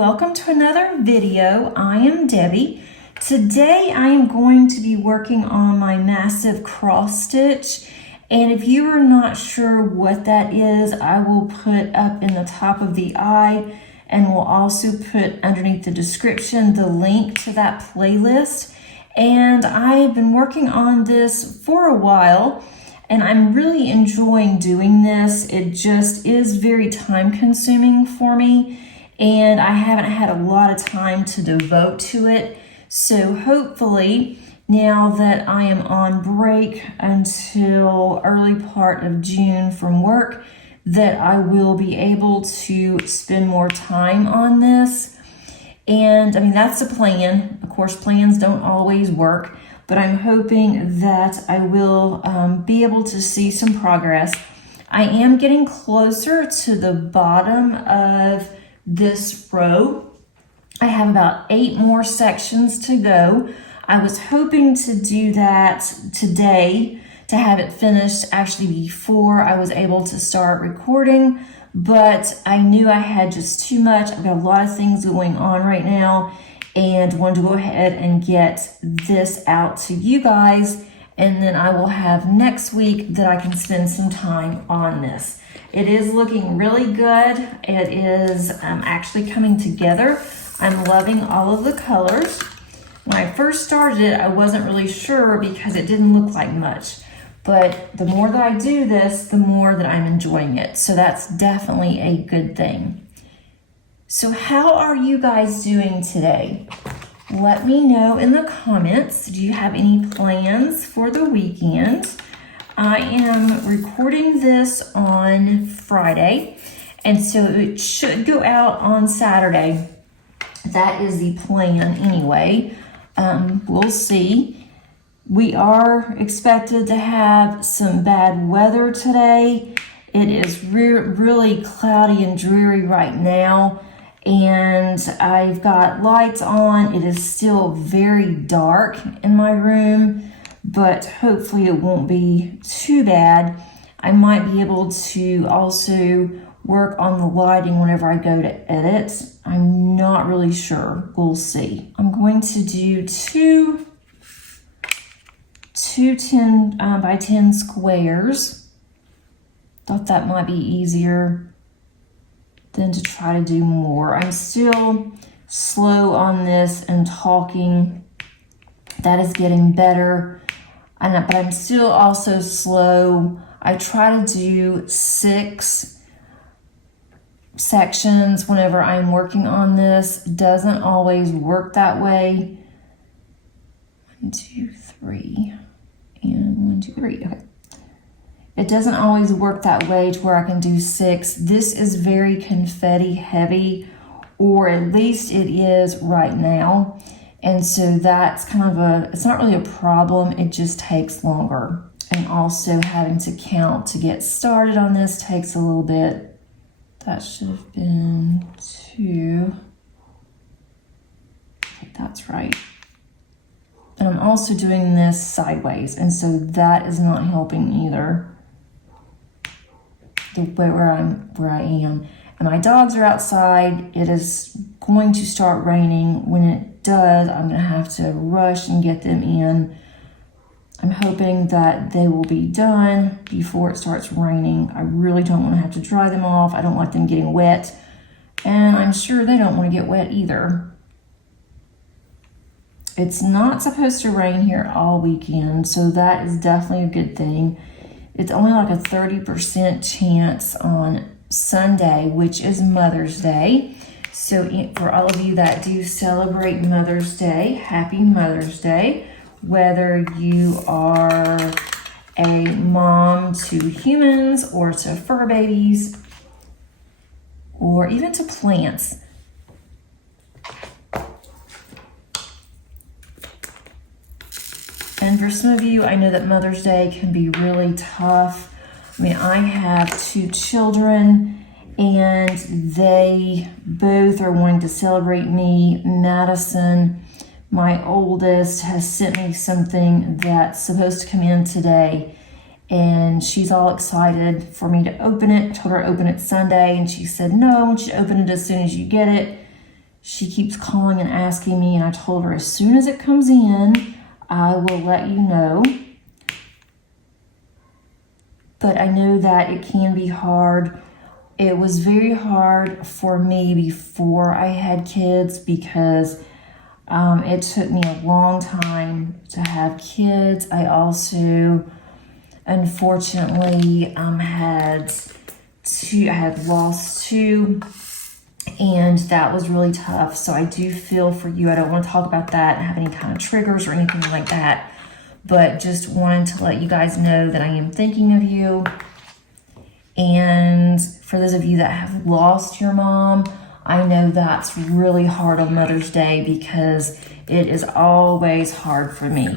welcome to another video. I am Debbie. Today I am going to be working on my massive cross stitch, and if you are not sure what that is, I will put up in the top of the eye and will also put underneath the description the link to that playlist. And I've been working on this for a while and I'm really enjoying doing this. It just is very time consuming for me and I haven't had a lot of time to devote to it. So hopefully now that I am on break until early part of June from work, that I will be able to spend more time on this. And I mean, that's the plan. Of course, plans don't always work, but I'm hoping that I will be able to see some progress. I am getting closer to the bottom of this row. I have about 8 more sections to go. I was hoping to do that today, to have it finished actually before I was able to start recording, but I knew I had just too much. I've got a lot of things going on right now and wanted to go ahead and get this out to you guys, and then I will have next week that I can spend some time on this. It is looking really good. It is actually coming together. I'm loving all of the colors. When I first started it, I wasn't really sure because it didn't look like much. But the more that I do this, the more that I'm enjoying it. So that's definitely a good thing. So how are you guys doing today? Let me know in the comments. Do you have any plans for the weekend? I am recording this on Friday, and so it should go out on Saturday. That is the plan anyway. We'll see. We are expected to have some bad weather today. It is really cloudy and dreary right now, and I've got lights on. It is still very dark in my room, but hopefully it won't be too bad. I might be able to also work on the lighting whenever I go to edit. I'm not really sure. We'll see. I'm going to do two 10 by 10 squares. Thought that might be easier than to try to do more. I'm still slow on this and talking. That is getting better, but I'm still also slow. I try to do 6 sections whenever I'm working on this. Doesn't always work that way. 1, 2, 3, and 1, 2, 3. Okay. It doesn't always work that way to where I can do 6. This is very confetti heavy, or at least it is right now. And so that's kind of it's not really a problem. It just takes longer. And also having to count to get started on this takes a little bit. That should have been 2. Okay, that's right. And I'm also doing this sideways, and so that is not helping either. The way where I am. And my dogs are outside. It is going to start raining. When it does, I'm going to have to rush and get them in. I'm hoping that they will be done before it starts raining. I really don't want to have to dry them off. I don't want them getting wet. And I'm sure they don't want to get wet either. It's not supposed to rain here all weekend, so that is definitely a good thing. It's only like a 30% chance on Sunday, which is Mother's Day. So for all of you that do celebrate Mother's Day, happy Mother's Day. Whether you are a mom to humans or to fur babies or even to plants. And for some of you, I know that Mother's Day can be really tough. I mean, I have 2 children and they both are wanting to celebrate me. Madison, my oldest, has sent me something that's supposed to come in today, and she's all excited for me to open it. I told her to open it Sunday, and she said, no, I want you to open it as soon as you get it. She keeps calling and asking me, and I told her as soon as it comes in, I will let you know. But I know that it can be hard. It was very hard for me before I had kids because it took me a long time to have kids. I also, unfortunately, I had lost two, and that was really tough. So I do feel for you. I don't want to talk about that and have any kind of triggers or anything like that, but just wanted to let you guys know that I am thinking of you. And for those of you that have lost your mom, I know that's really hard on Mother's Day because it is always hard for me.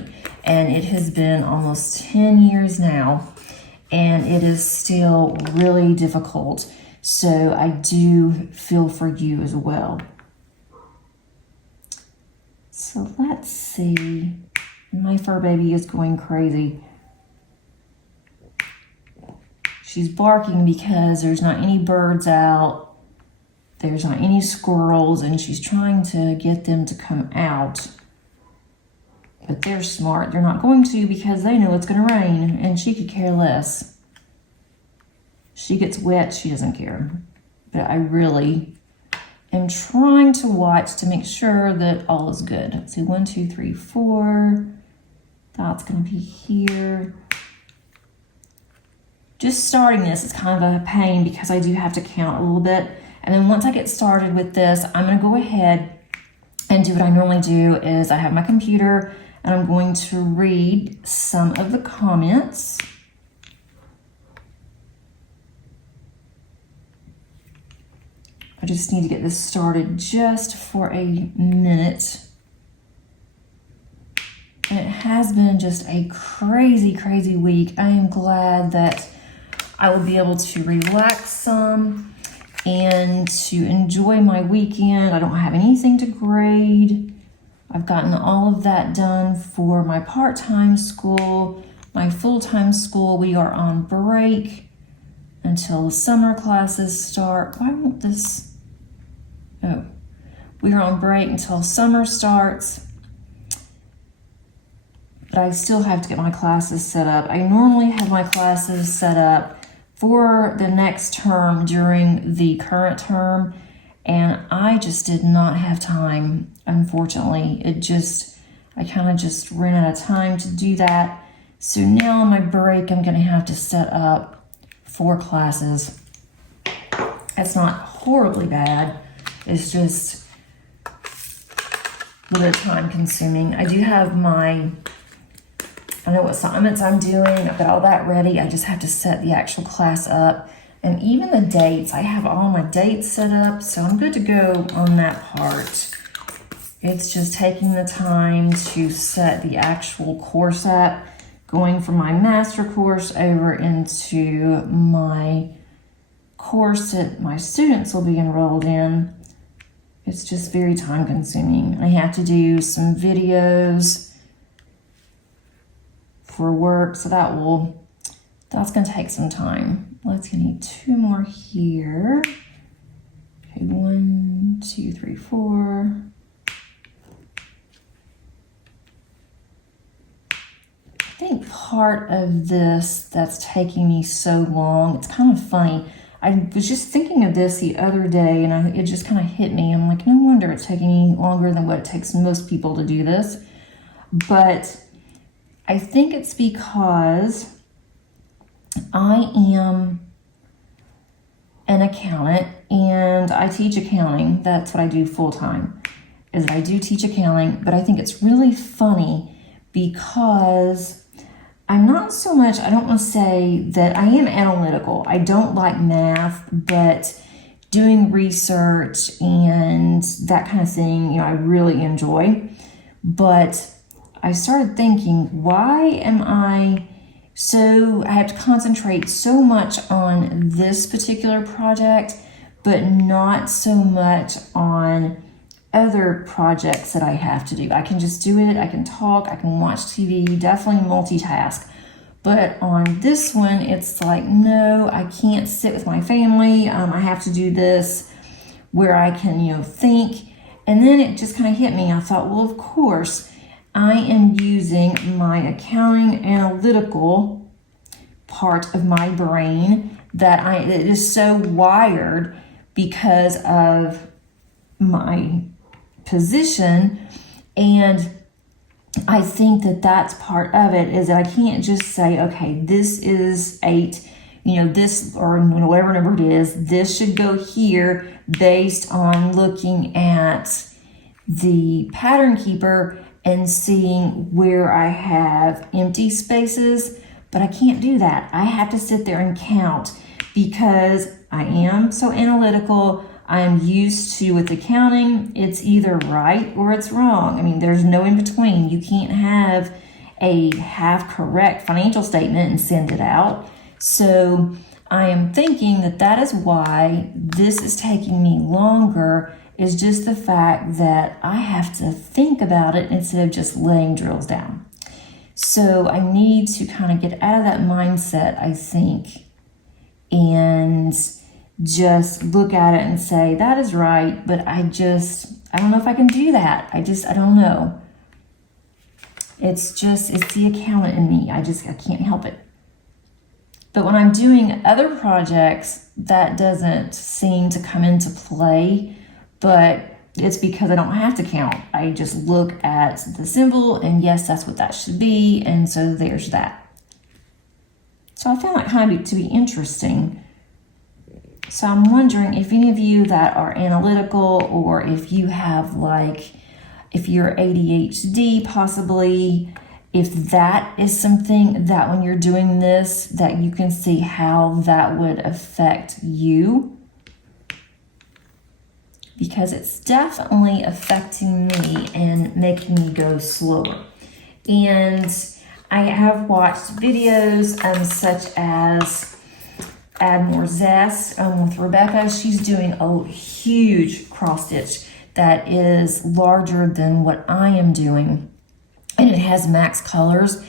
And it has been almost 10 years now, and it is still really difficult. So I do feel for you as well. So let's see. My fur baby is going crazy. She's barking because there's not any birds out. There's not any squirrels, and she's trying to get them to come out. But they're smart. They're not going to because they know it's going to rain, and she could care less. She gets wet, she doesn't care. But I really am trying to watch to make sure that all is good. Let's see, 1, 2, 3, 4. That's going to be here. Just starting this is kind of a pain because I do have to count a little bit. And then once I get started with this, I'm going to go ahead and do what I normally do is I have my computer and I'm going to read some of the comments. I just need to get this started just for a minute. And it has been just a crazy, crazy week. I am glad that I will be able to relax some and to enjoy my weekend. I don't have anything to grade. I've gotten all of that done for my part-time school. My full-time school, we are on break until the summer classes start. Why won't this? Oh, we are on break until summer starts. But I still have to get my classes set up. I normally have my classes set up for the next term during the current term, and I just did not have time, unfortunately. I kind of just ran out of time to do that. So now on my break, I'm going to have to set up 4 classes. It's not horribly bad. It's just a little bit time consuming. I do have I know what assignments I'm doing. I've got all that ready. I just have to set the actual class up. And even the dates, I have all my dates set up, so I'm good to go on that part. It's just taking the time to set the actual course up, going from my master course over into my course that my students will be enrolled in. It's just very time consuming. I have to do some videos for work, so that's going to take some time. Let's need 2 more here. Okay, 1, 2, 3, 4. I think part of this that's taking me so long, it's kind of funny. I was just thinking of this the other day, and it just kind of hit me. I'm like, no wonder it's taking me longer than what it takes most people to do this. But I think it's because I am an accountant and I teach accounting. That's what I do full time, is I do teach accounting. But I think it's really funny because I'm not so much, I don't want to say that I am analytical. I don't like math, but doing research and that kind of thing, I really enjoy. But I started thinking, why am I have to concentrate so much on this particular project, but not so much on other projects that I have to do. I can just do it, I can talk, I can watch TV, definitely multitask. But on this one, it's like, no, I can't sit with my family. I have to do this where I can, think And then it just kind of hit me. I thought, well, of course, I am using my accounting analytical part of my brain that it is so wired because of my position. And I think that that's part of it, is that I can't just say, okay, this is 8, this, or whatever number it is, this should go here based on looking at the pattern keeper and seeing where I have empty spaces. But I can't do that. I have to sit there and count because I am so analytical. I'm used to, with accounting, it's either right or it's wrong. I mean, there's no in between. You can't have a half correct financial statement and send it out. So I am thinking that that is why this is taking me longer, is just the fact that I have to think about it instead of just laying drills down. So I need to kind of get out of that mindset, I think, and just look at it and say, that is right, but I don't know if I can do that. I don't know. It's the accountant in me. I can't help it. But when I'm doing other projects, that doesn't seem to come into play, but it's because I don't have to count. I just look at the symbol and yes, that's what that should be. And so there's that. So I found that kind of to be interesting. So I'm wondering if any of you that are analytical, or if you have if you're ADHD possibly, if that is something that when you're doing this, that you can see how that would affect you. Because it's definitely affecting me and making me go slower. And I have watched videos such as Add More Zest with Rebecca. She's doing a huge cross stitch that is larger than what I am doing. And it has max colors.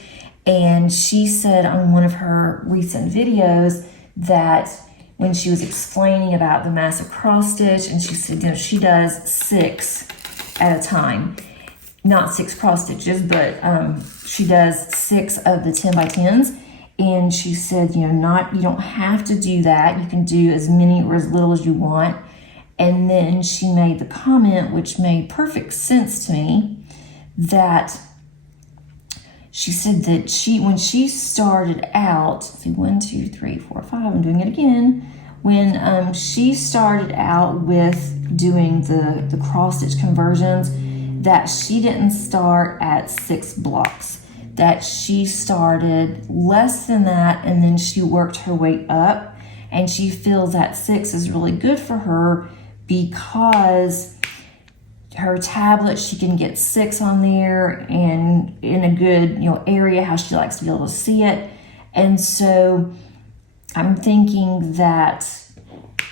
And she said on one of her recent videos that when she was explaining about the massive cross stitch, and she said, she does 6 at a time. Not 6 cross stitches, but she does 6 of the 10 by 10s. And she said, you don't have to do that. You can do as many or as little as you want. And then she made the comment, which made perfect sense to me, that she said that when she started out, 1, 2, 3, 4, 5, I'm doing it again. When she started out with doing the cross stitch conversions, that she didn't start at 6 blocks, that she started less than that, and then she worked her way up. And she feels that 6 is really good for her because her tablet, she can get 6 on there and in a good area how she likes to be able to see it. And so I'm thinking that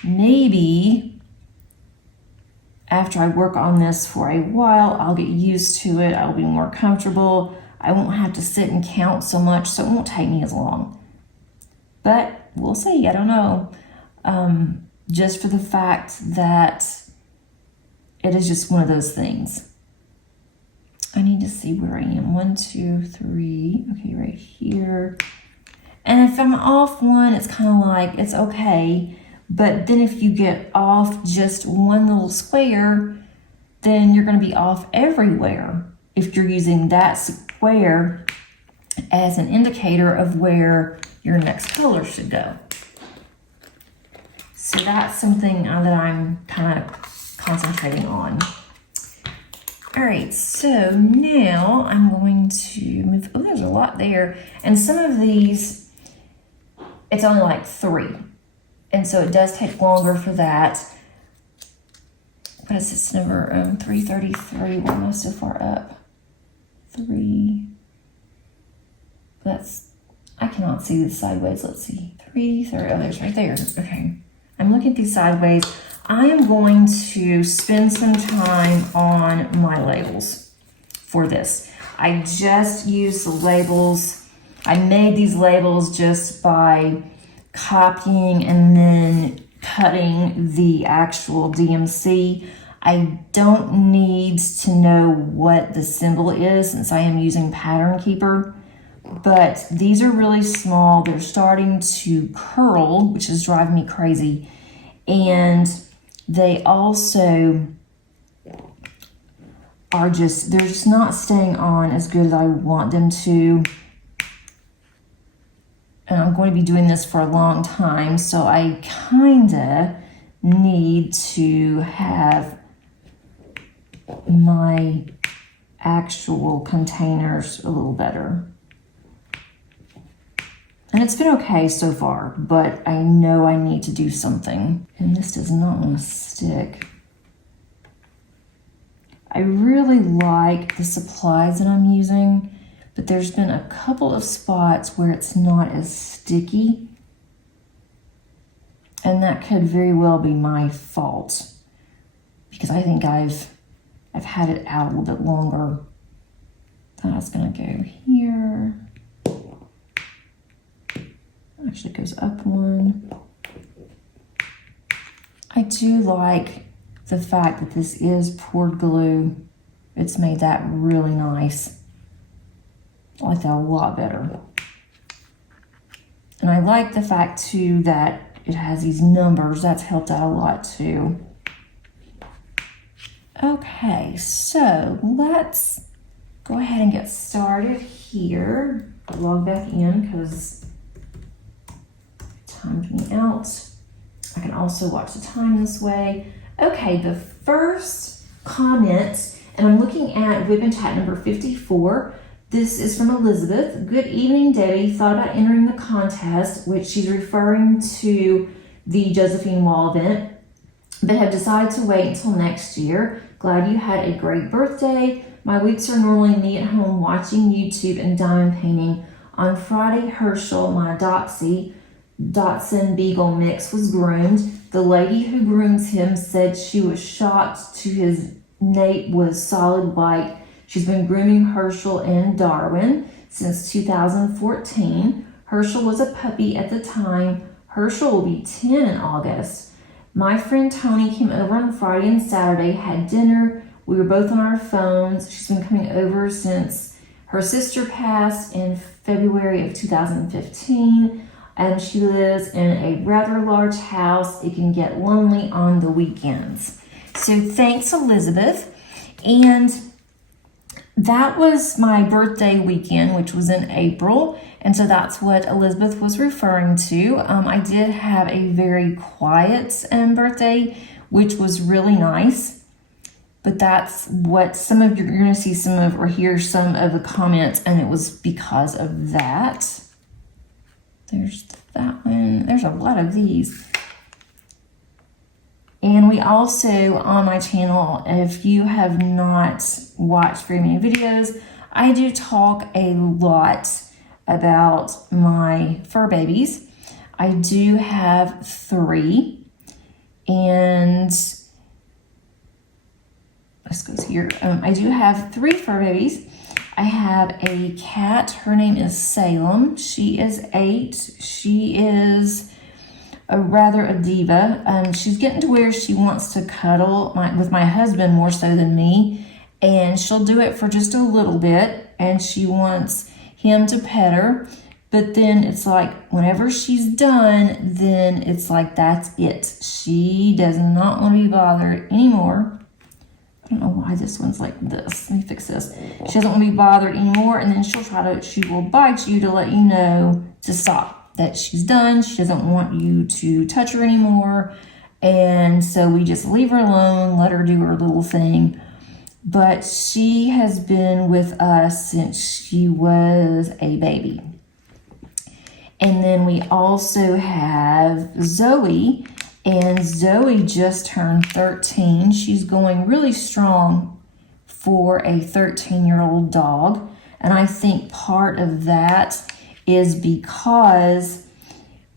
maybe after I work on this for a while, I'll get used to it. I'll be more comfortable. I won't have to sit and count so much, so it won't take me as long. But we'll see. I don't know. Just for the fact that it is just one of those things. I need to see where I am. 1, 2, 3. Okay, right here. And if I'm off one, it's kind of like, it's okay. But then if you get off just one little square, then you're going to be off everywhere if you're using that square as an indicator of where your next color should go. So that's something that I'm kind of concentrating on. All right, so now I'm going to move. Oh, there's a lot there. And some of these, it's only like 3. And so it does take longer for that. What is this number? 333. Why am I so far up? 3. I cannot see this sideways. Let's see. 330. Oh, there's right there. Okay. I'm looking at these sideways. I am going to spend some time on my labels for this. I just used the labels. I made these labels just by copying and then cutting the actual DMC. I don't need to know what the symbol is since I am using Pattern Keeper, but these are really small. They're starting to curl, which is driving me crazy. And they also are they're just not staying on as good as I want them to. And I'm going to be doing this for a long time, so I kinda need to have my actual containers a little better. And it's been okay so far, but I know I need to do something. And this does not want to stick. I really like the supplies that I'm using, but there's been a couple of spots where it's not as sticky. And that could very well be my fault, because I think I've had it out a little bit longer. That's gonna go here. Actually goes up one. I do like the fact that this is poured glue. It's made that really nice. I like that a lot better. And I like the fact too that it has these numbers. That's helped out a lot too. Okay, so let's go ahead and get started here. Log back in because it timed me out. I can also watch the time this way. Okay, the first comment, and I'm looking at Whip and Chat number 54. This is from Elizabeth. Good evening, Debbie. Thought about entering the contest, which she's referring to the Josephine Wall event, but have decided to wait until next year. Glad you had a great birthday. My weeks are normally me at home watching YouTube and diamond painting. On Friday, Herschel, my Dotson Beagle mix, was groomed. The lady who grooms him said she was shocked to his nape was solid white. She's been grooming Herschel and Darwin since 2014. Herschel was a puppy at the time. Herschel will be 10 in August. My friend Tony came over on Friday and Saturday, had dinner. We were both on our phones. She's been coming over since her sister passed in February of 2015. And she lives in a rather large house. It can get lonely on the weekends. So thanks, Elizabeth. And that was my birthday weekend, which was in April. And so that's what Elizabeth was referring to. I did have a very quiet birthday, which was really nice. But that's what you're going to see some of or hear some of the comments, and it was because of that. There's that one. There's a lot of these. And we also, on my channel, if you have not watched very many videos, I do talk a lot about my fur babies. I do have 3. And this goes here. I do have 3 fur babies. I have a cat. Her name is Salem. She is 8. She is a diva. She's getting to where she wants to cuddle with my husband more so than me. And she'll do it for just a little bit. And she wants him to pet her. But then it's like whenever she's done, then it's like that's it. She does not want to be bothered anymore. I don't know why this one's like this. Let me fix this. She doesn't want to be bothered anymore, and then she will bite you to let you know to stop, that she's done. She doesn't want you to touch her anymore. And so we just leave her alone, let her do her little thing. But she has been with us since she was a baby. And then we also have Zoe. And Zoe just turned 13. She's going really strong for a 13-year-old dog. And I think part of that is because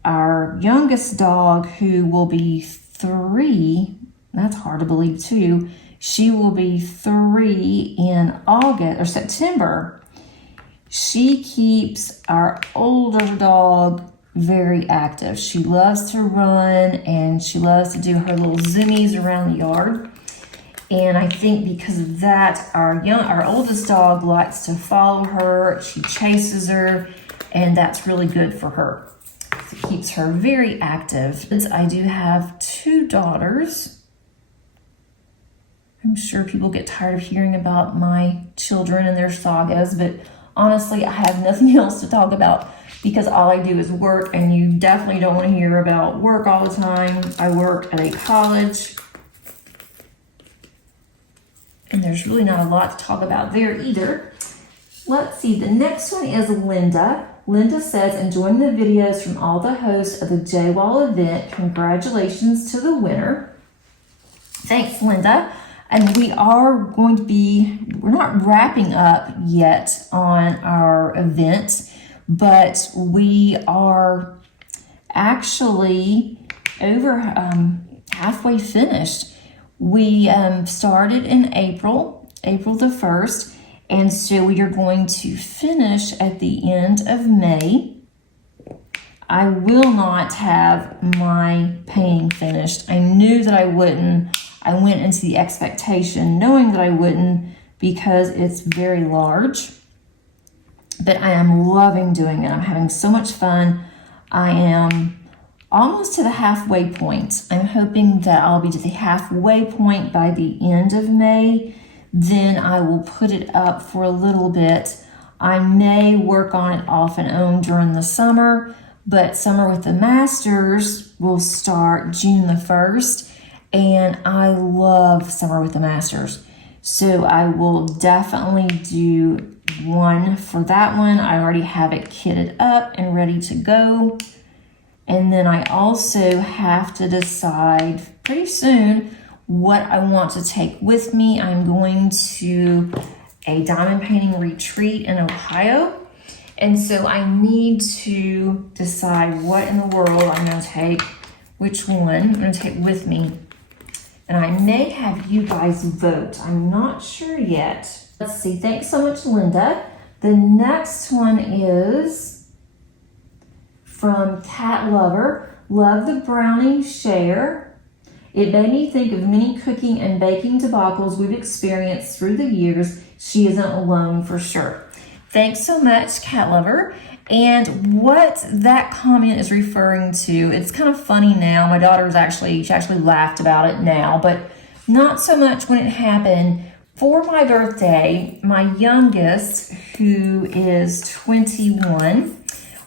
our youngest dog, who will be 3, that's hard to believe too, she will be 3 in August or September. She keeps our older dog very active. She loves to run and she loves to do her little zoomies around the yard. And I think because of that, our oldest dog likes to follow her. She chases her, and that's really good for her. It keeps her very active. I do have 2 daughters. I'm sure people get tired of hearing about my children and their sagas, but honestly, I have nothing else to talk about because all I do is work, and you definitely don't want to hear about work all the time. I work at a college, and there's really not a lot to talk about there either. Let's see, the next one is Linda. Linda says, enjoying the videos from all the hosts of the JWall event. Congratulations to the winner. Thanks, Linda. And we are going to be, we're not wrapping up yet on our event, but we are actually over halfway finished. We started in April the 1st, and so we are going to finish at the end of May. I will not have my painting finished. I knew that I wouldn't. I went into the expectation knowing that I wouldn't because it's very large, but I am loving doing it. I'm having so much fun. I am almost to the halfway point. I'm hoping that I'll be to the halfway point by the end of May. Then I will put it up for a little bit. I may work on it off and on during the summer, but Summer with the Masters will start June the 1st. And I love Summer with the Masters. So I will definitely do one for that one. I already have it kitted up and ready to go. And then I also have to decide pretty soon what I want to take with me. I'm going to a diamond painting retreat in Ohio. And so I need to decide what in the world I'm going to take, which one I'm going to take with me. And I may have you guys vote. I'm not sure yet. Let's see. Thanks so much, Linda. The next one is from Cat Lover. Love the brownie share. It made me think of many cooking and baking debacles we've experienced through the years. She isn't alone for sure. Thanks so much, Cat Lover. And what that comment is referring to, it's kind of funny now. My daughter she actually laughed about it now, but not so much when it happened. For my birthday, my youngest, who is 21,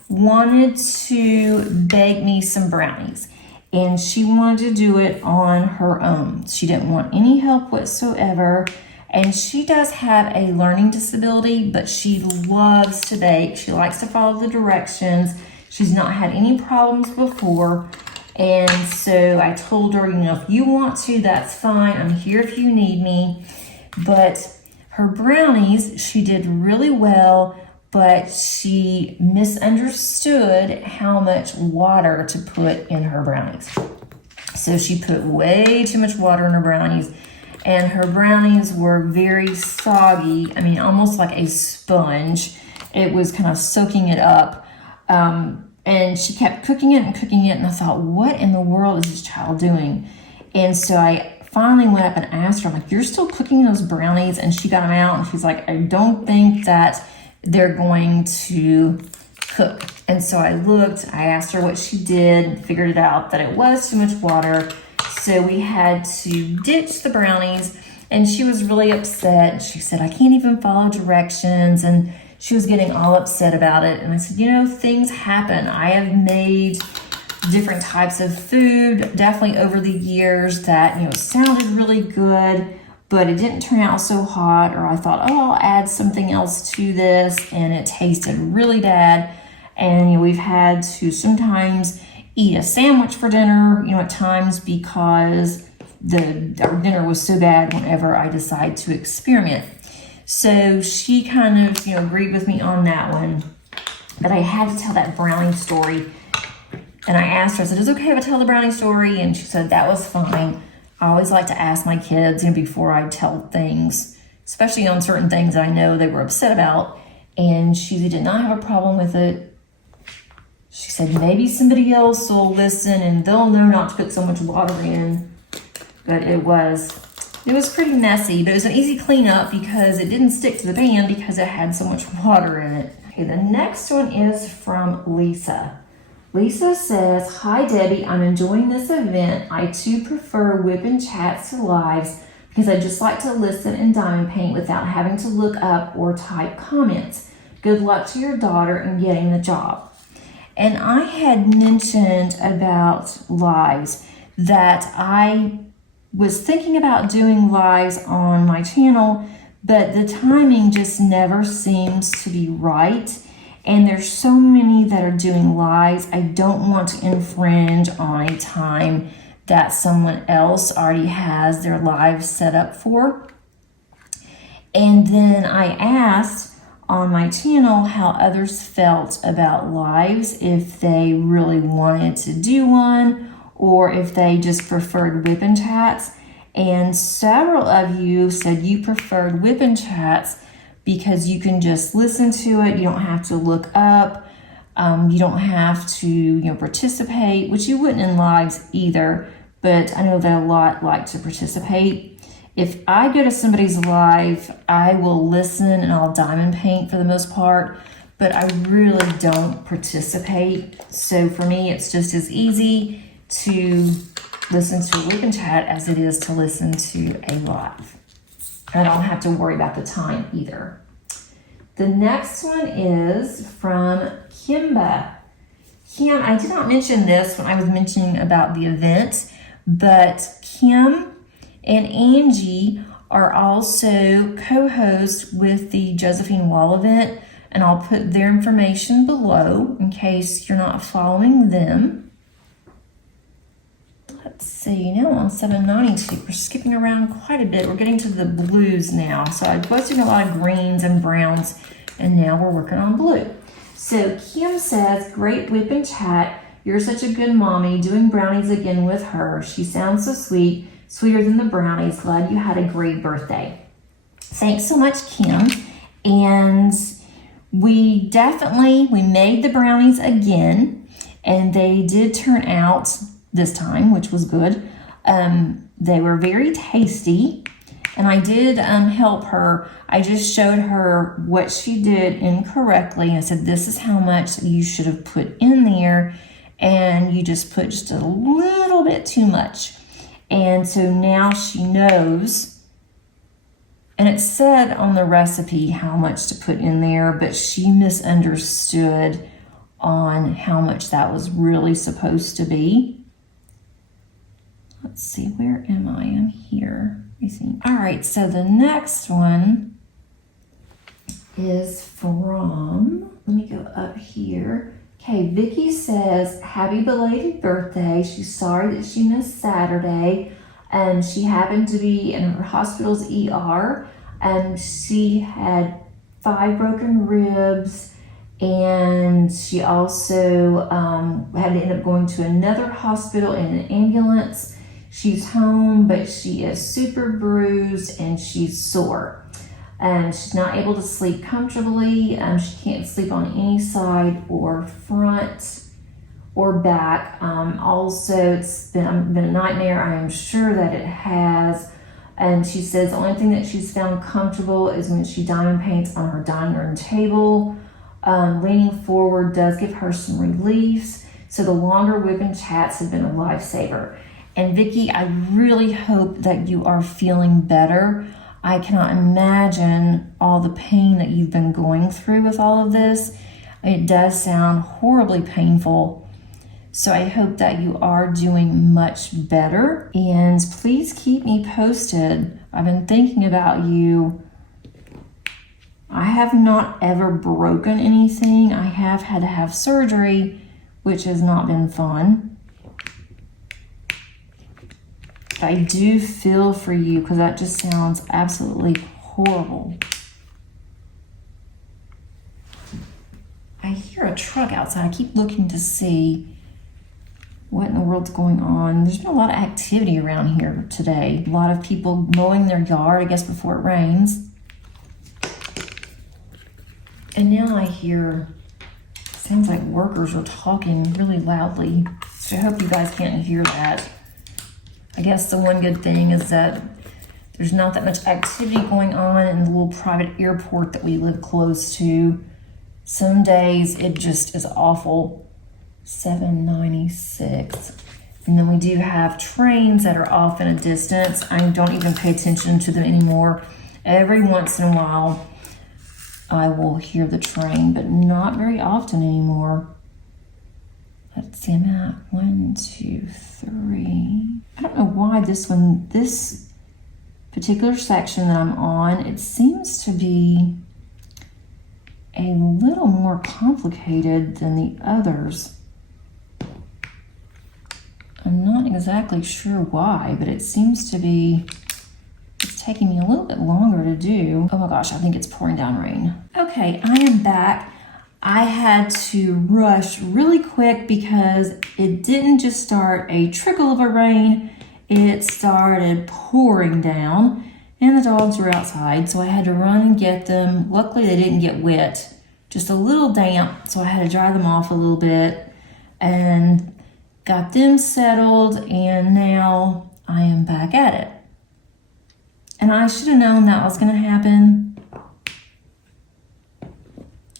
wanted to bake me some brownies. And she wanted to do it on her own. She didn't want any help whatsoever. And she does have a learning disability, but she loves to bake. She likes to follow the directions. She's not had any problems before. And so I told her, if you want to, that's fine. I'm here if you need me. But her brownies, she did really well, but she misunderstood how much water to put in her brownies. So she put way too much water in her brownies. And her brownies were very soggy. I mean, almost like a sponge. It was kind of soaking it up. And she kept cooking it. And I thought, what in the world is this child doing? And so I finally went up and asked her, I'm like, you're still cooking those brownies? And she got them out. And she's like, I don't think that they're going to cook. And so I looked. I asked her what she did. Figured it out that it was too much water. So we had to ditch the brownies, and she was really upset. She said, I can't even follow directions, and she was getting all upset about it. And I said, things happen. I have made different types of food, definitely over the years that, sounded really good, but it didn't turn out so hot, or I thought, I'll add something else to this, and it tasted really bad. And, we've had to sometimes eat a sandwich for dinner, at times because our dinner was so bad whenever I decide to experiment. So she kind of, agreed with me on that one. But I had to tell that brownie story. And I asked her, I said, is it okay if I tell the brownie story? And she said, that was fine. I always like to ask my kids, before I tell things, especially on certain things that I know they were upset about. And she did not have a problem with it. She said, maybe somebody else will listen and they'll know not to put so much water in. But it was It was pretty messy, but it was an easy cleanup because it didn't stick to the pan because it had so much water in it. Okay, the next one is from Lisa. Lisa says, "Hi Debbie, I'm enjoying this event. I too prefer whip and chats to lives because I just like to listen and diamond paint without having to look up or type comments. Good luck to your daughter in getting the job." And I had mentioned about lives that I was thinking about doing lives on my channel, but the timing just never seems to be right. And there's so many that are doing lives. I don't want to infringe on a time that someone else already has their live set up for. And then I asked on my channel how others felt about lives, if they really wanted to do one or if they just preferred whip and chats. And several of you said you preferred whip and chats because you can just listen to it. You don't have to look up. You don't have to, participate, which you wouldn't in lives either. But I know that a lot like to participate. If I go to somebody's live, I will listen and I'll diamond paint for the most part, but I really don't participate. So for me, it's just as easy to listen to a whip and chat as it is to listen to a live. I don't have to worry about the time either. The next one is from Kimba. Kim, I did not mention this when I was mentioning about the event, but Kim and Angie are also co-hosts with the Josephine Wall event, and I'll put their information below in case you're not following them. Let's see, now on 792, we're skipping around quite a bit. We're getting to the blues now. So I was doing a lot of greens and browns, and now we're working on blue. So Kim says, "Great whip and chat. You're such a good mommy, doing brownies again with her. She sounds so sweet, sweeter than the brownies. Glad you had a great birthday." Thanks so much, Kim. And we made the brownies again, and they did turn out this time, which was good. They were very tasty, and I did help her. I just showed her what she did incorrectly. I said, "This is how much you should have put in there, and you just put just a little bit too much." And so now she knows, and it said on the recipe how much to put in there, but she misunderstood on how much that was really supposed to be. Let's see, where am I? I'm here. I think. All right, so the next one is from, let me go up here. Okay, Vicky says, "Happy belated birthday. She's sorry that she missed Saturday. She happened to be in her hospital's ER. She had 5 broken ribs, and she also had to end up going to another hospital in an ambulance. She's home, but she is super bruised and she's sore. She's not able to sleep comfortably. She can't sleep on any side or front or back. Also, it's been a nightmare. I am sure that it has. And she says the only thing that she's found comfortable is when she diamond paints on her dining room table. Leaning forward does give her some relief. So the longer whip and chats have been a lifesaver." And Vicky, I really hope that you are feeling better. I cannot imagine all the pain that you've been going through with all of this. It does sound horribly painful. So I hope that you are doing much better. And please keep me posted. I've been thinking about you. I have not ever broken anything. I have had to have surgery, which has not been fun. I do feel for you because that just sounds absolutely horrible. I hear a truck outside. I keep looking to see what in the world's going on. There's been a lot of activity around here today. A lot of people mowing their yard, I guess, before it rains. And now I hear, sounds like workers are talking really loudly. So I hope you guys can't hear that. I guess the one good thing is that There's not that much activity going on in the little private airport that we live close to. Some days it just is awful. 796. And then we do have trains that are off in a distance. I don't even pay attention to them anymore. Every once in a while, I will hear the train, but not very often anymore. Let's see, I'm at 1, 2, 3. I don't know why this particular section that I'm on, it seems to be a little more complicated than the others. I'm not exactly sure why, but it seems to be, it's taking me a little bit longer to do. Oh my gosh, I think it's pouring down rain. Okay, I am back. I had to rush really quick because it didn't just start a trickle of a rain, it started pouring down and the dogs were outside, so I had to run and get them. Luckily they didn't get wet, just a little damp, so I had to dry them off a little bit and got them settled, and now I am back at it. And I should have known that was going to happen.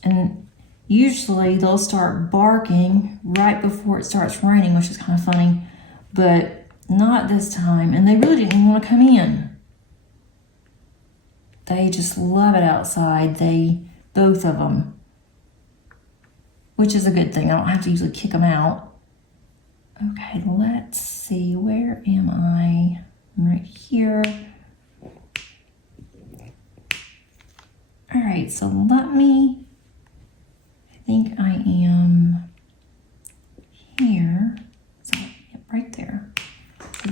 And usually they'll start barking right before it starts raining, which is kind of funny, but not this time. And they really didn't even want to come in. They just love it outside. Both of them, which is a good thing. I don't have to usually kick them out. Okay, let's see. Where am I? I'm right here. All right, so I think I am here. So, yep, right there. So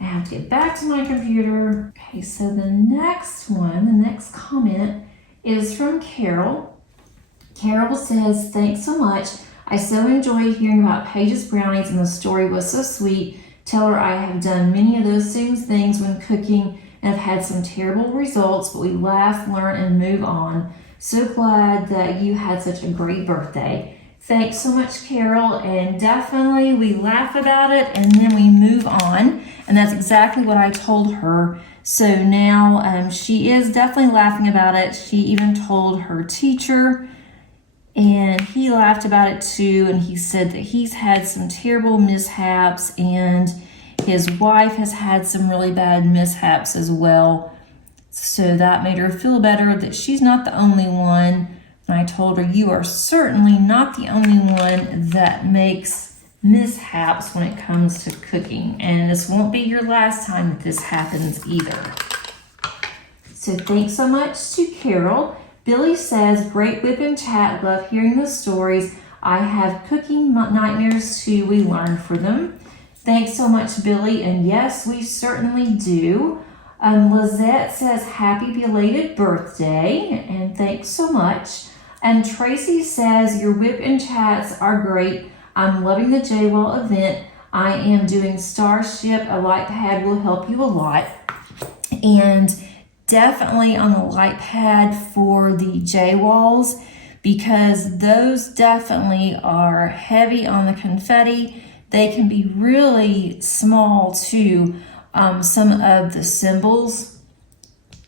I have to get back to my computer. Okay, so the next comment is from Carol. Carol says, thanks so much. I so enjoyed hearing about Paige's brownies and the story was so sweet. Tell her I have done many of those same things when cooking and have had some terrible results, but we laugh, learn, and move on. So glad that you had such a great birthday. Thanks so much, Carol, and definitely we laugh about it and then we move on, and that's exactly what I told her. So now she is definitely laughing about it. She even told her teacher, and he laughed about it too, and he said that he's had some terrible mishaps and his wife has had some really bad mishaps as well. So that made her feel better that she's not the only one. And I told her, you are certainly not the only one that makes mishaps when it comes to cooking. And this won't be your last time that this happens either. So thanks so much to Carol. Billy says, great whip and chat. Love hearing the stories. I have cooking nightmares too. We learn for them. Thanks so much, Billy. And yes, we certainly do. Lizette says, happy belated birthday. And thanks so much. And Tracy says, your whip and chats are great. I'm loving the JWall event. I am doing Starship. A light pad will help you a lot. And definitely on the light pad for the JWalls, because those definitely are heavy on the confetti. They can be really small too, some of the symbols.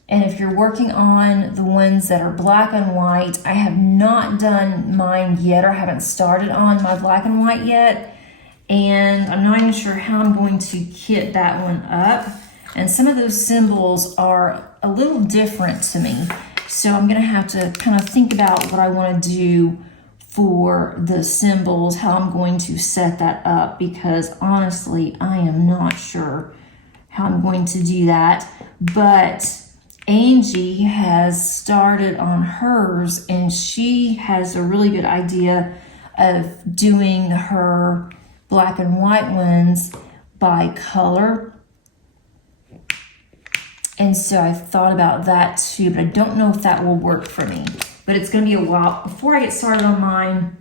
And if you're working on the ones that are black and white, I have not done mine yet, or haven't started on my black and white yet. And I'm not even sure how I'm going to kit that one up. And some of those symbols are a little different to me. So I'm gonna have to kind of think about what I wanna do for the symbols, how I'm going to set that up, because honestly, I am not sure how I'm going to do that. But Angie has started on hers, and she has a really good idea of doing her black and white ones by color. And so I've thought about that too, but I don't know if that will work for me. But it's going to be a while before I get started on mine.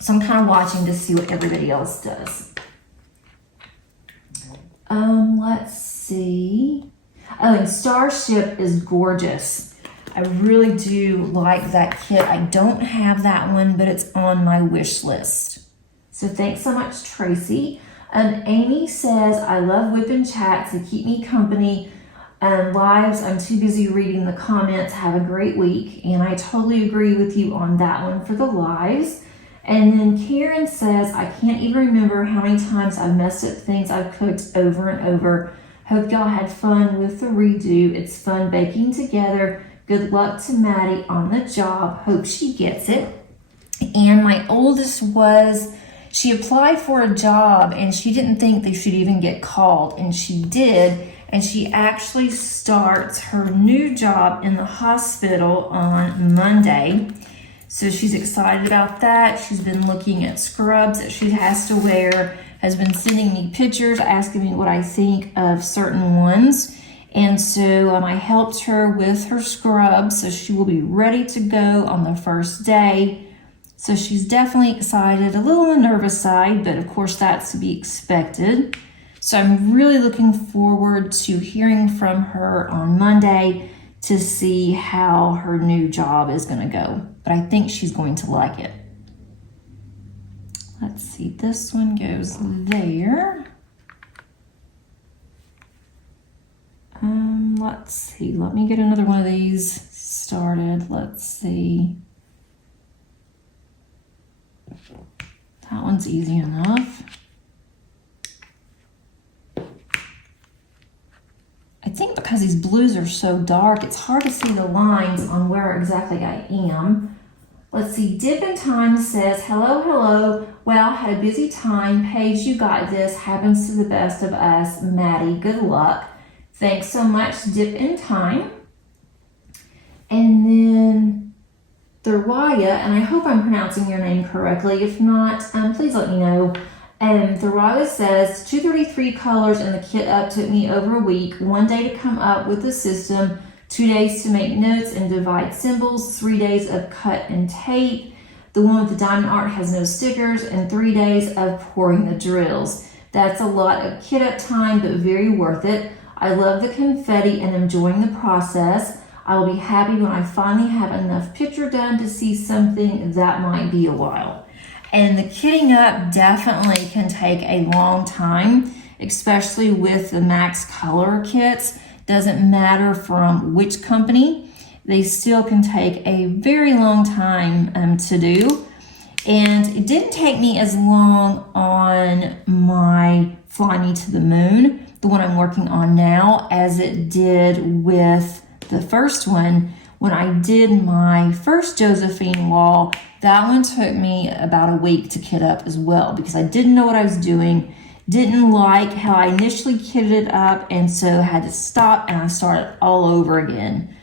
So I'm kind of watching to see what everybody else does. Let's see. Oh, and Starship is gorgeous. I really do like that kit. I don't have that one, but it's on my wish list. So thanks so much, Tracy. Amy says, I love whip and chats. They keep me company. lives. I'm too busy reading the comments. Have a great week. And I totally agree with you on that one for the lives. And then Karen says, I can't even remember how many times I've messed up things I've cooked over and over. Hope y'all had fun with the redo. It's fun baking together. Good luck to Maddie on the job. Hope she gets it. And my oldest she applied for a job and she didn't think they should even get called. And she did. And she actually starts her new job in the hospital on Monday. So she's excited about that. She's been looking at scrubs that she has to wear, has been sending me pictures, asking me what I think of certain ones. And so I helped her with her scrubs, so she will be ready to go on the first day. So she's definitely excited, a little on the nervous side, but of course that's to be expected. So I'm really looking forward to hearing from her on Monday to see how her new job is going to go. But I think she's going to like it. Let's see, this one goes there. Let's see, let me get another one of these started. Let's see. That one's easy enough. I think because these blues are so dark, it's hard to see the lines on where exactly I am. Let's see, Dip in Time says, hello. Well, had a busy time. Paige, you got this. Happens to the best of us. Maddie, good luck. Thanks so much, Dip in Time. And then Thurwaya, and I hope I'm pronouncing your name correctly. If not, please let me know. Thurwaya says, 233 colors in the kit up took me over a week. 1 day to come up with the system, 2 days to make notes and divide symbols, 3 days of cut and tape. The one with the diamond art has no stickers, and 3 days of pouring the drills. That's a lot of kit up time, but very worth it. I love the confetti and enjoying the process. I will be happy when I finally have enough picture done to see something. That might be a while. And the kitting up definitely can take a long time, especially with the Max Color kits. Doesn't matter from which company, they still can take a very long time to do. And it didn't take me as long on my Fly Me to the Moon, the one I'm working on now, as it did with the first one. When I did my first Josephine wall, that one took me about a week to kit up as well, because I didn't know what I was doing, didn't like how I initially kitted it up, and so had to stop and I started all over again.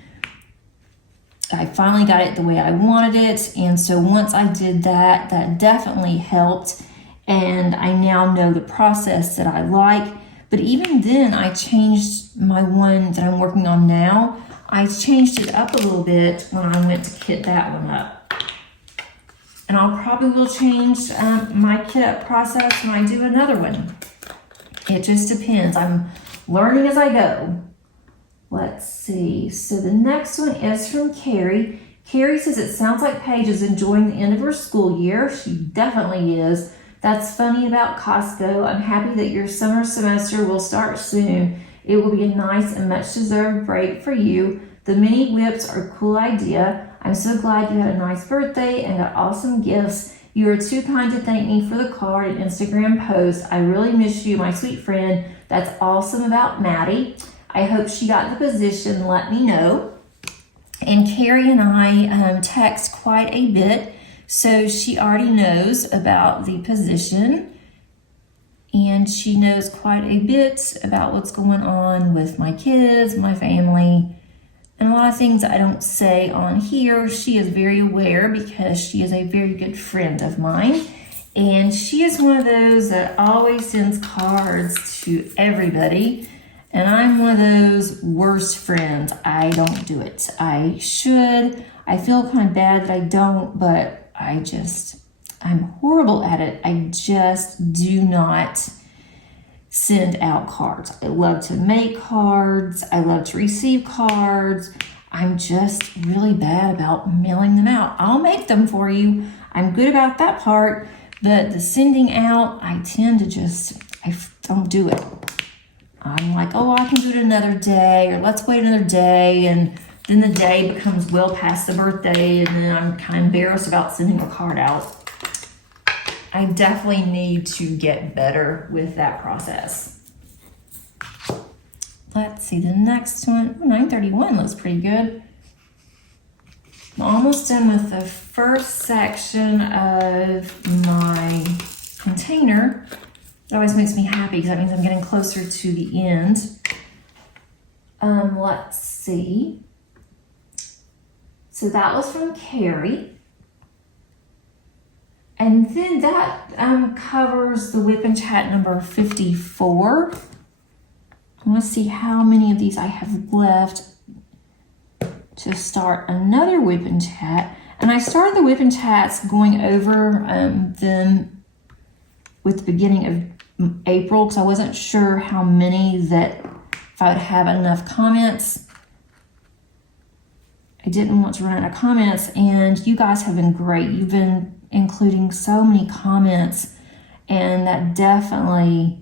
I finally got it the way I wanted it, and so once I did that, that definitely helped, and I now know the process that I like. But even then, I changed my one that I'm working on now. I changed it up a little bit when I went to kit that one up. And I'll probably will change my kit up process when I do another one. It just depends. I'm learning as I go. Let's see. So the next one is from Carrie. Carrie says, it sounds like Paige is enjoying the end of her school year. She definitely is. That's funny about Costco. I'm happy that your summer semester will start soon. It will be a nice and much deserved break for you. The mini whips are a cool idea. I'm so glad you had a nice birthday and got awesome gifts. You are too kind to thank me for the card and Instagram post. I really miss you, my sweet friend. That's awesome about Maddie. I hope she got the position. Let me know. And Carrie and I text quite a bit, so she already knows about the position. And she knows quite a bit about what's going on with my kids, my family, and a lot of things I don't say on here. She is very aware because she is a very good friend of mine. And she is one of those that always sends cards to everybody. And I'm one of those worst friends. I don't do it. I should. I feel kind of bad that I don't, but I'm horrible at it. I just do not send out cards. I love to make cards. I love to receive cards. I'm just really bad about mailing them out. I'll make them for you. I'm good about that part, but the sending out, I tend to I don't do it. I'm like, oh, I can do it another day, or let's wait another day, and then the day becomes well past the birthday, and then I'm kind of embarrassed about sending a card out. I definitely need to get better with that process. Let's see, the next one, 931 looks pretty good. I'm almost done with the first section of my container. It always makes me happy because that means I'm getting closer to the end. Let's see. So that was from Carrie. And then that covers the Whip and Chat number 54. I want to see how many of these I have left to start another Whip and Chat. And I started the Whip and Chats going over them with the beginning of April because I wasn't sure how many that if I would have enough comments. I didn't want to run out of comments, and you guys have been great. You've been including so many comments, and that definitely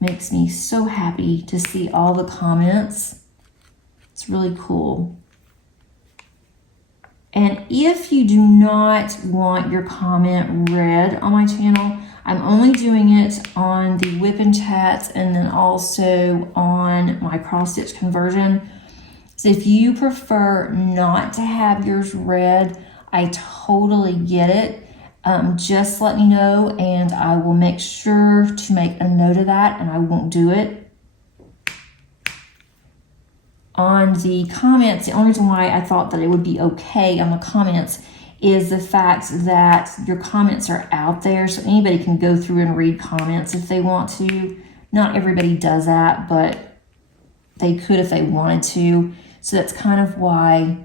makes me so happy to see all the comments. It's really cool. And if you do not want your comment read on my channel, I'm only doing it on the Whip and Chats and then also on my cross stitch conversion. So if you prefer not to have yours read, I totally get it. Just let me know and I will make sure to make a note of that, and I won't do it. On the comments, the only reason why I thought that it would be okay on the comments is the fact that your comments are out there, so anybody can go through and read comments if they want to. Not everybody does that, but they could if they wanted to. So that's kind of why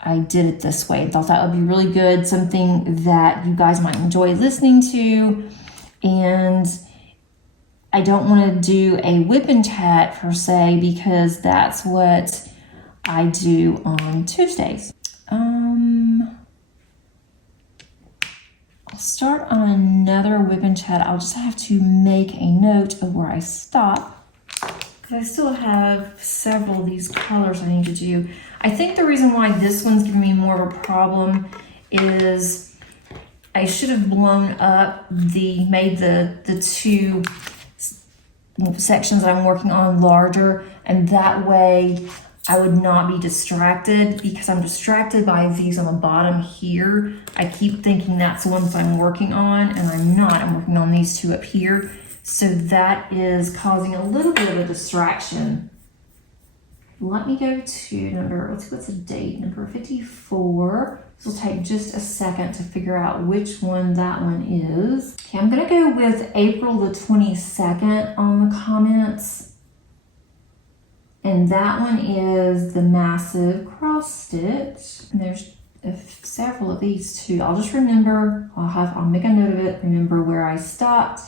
I did it this way. I thought that would be really good, something that you guys might enjoy listening to. And I don't want to do a Whip and Chat per se because that's what I do on Tuesdays. I'll start on another Whip and Chat. I'll just have to make a note of where I stop because I still have several of these colors I need to do. I think the reason why this one's giving me more of a problem is I should have blown up made the two sections that I'm working on larger, and that way I would not be distracted because I'm distracted by these on the bottom here. I keep thinking that's the ones I'm working on, and I'm not. I'm working on these two up here. So that is causing a little bit of a distraction. Let me go to let's see what's the date, number 54. This will take just a second to figure out which one that one is. Okay, I'm gonna go with April the 22nd on the comments. And that one is the massive cross stitch. And there's several of these too. I'll just remember, I'll make a note of it, remember where I stopped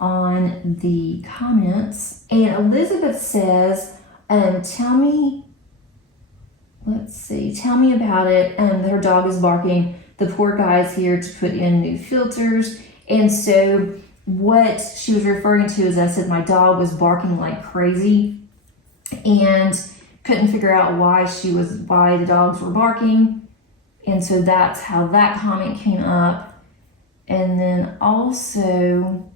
on the comments. And Elizabeth says, tell me about it. Her dog is barking. The poor guy's here to put in new filters. And so what she was referring to is I said my dog was barking like crazy and couldn't figure out why the dogs were barking. And so that's how that comment came up. And then also,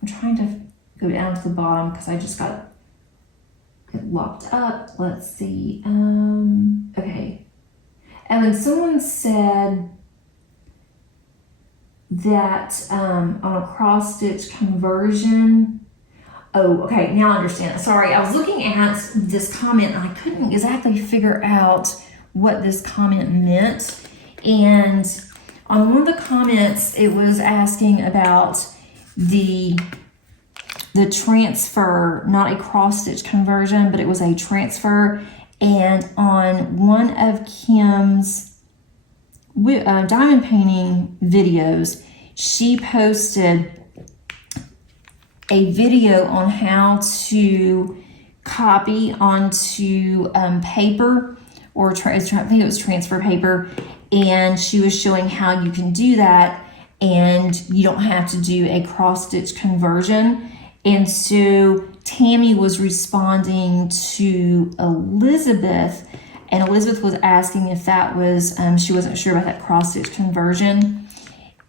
I'm trying to go down to the bottom because I just got it locked up. Let's see. Okay. And then someone said that on a cross stitch conversion. Oh, okay. Now I understand. Sorry, I was looking at this comment and I couldn't exactly figure out what this comment meant. And on one of the comments, it was asking about the transfer, not a cross stitch conversion, but it was a transfer. And on one of Kim's diamond painting videos, she posted a video on how to copy onto paper, or I think it was transfer paper, and she was showing how you can do that and you don't have to do a cross stitch conversion. And so Tammy was responding to Elizabeth, and Elizabeth was asking if that was, she wasn't sure about that cross stitch conversion.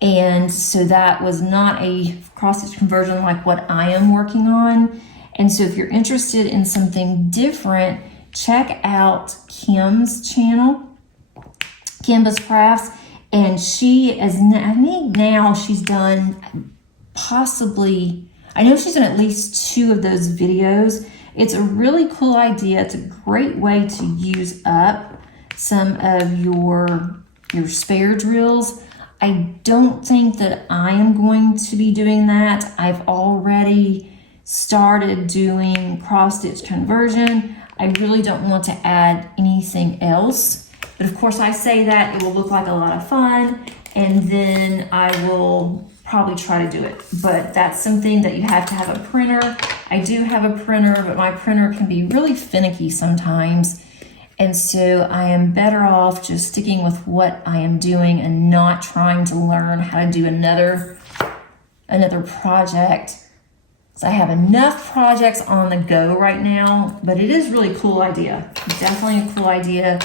And so that was not a cross stitch conversion like what I am working on. And so if you're interested in something different, check out Kim's channel, Kim's Crafts. And she is, I think now she's done possibly, I know she's done at least 2 of those videos. It's a really cool idea. It's a great way to use up some of your spare drills. I don't think that I am going to be doing that. I've already started doing cross stitch conversion. I really don't want to add anything else. But of course I say that, it will look like a lot of fun, and then I will probably try to do it. But that's something that you have to have a printer. I do have a printer, but my printer can be really finicky sometimes. And so I am better off just sticking with what I am doing and not trying to learn how to do another project. So I have enough projects on the go right now, but it is really a cool idea. Definitely a cool idea.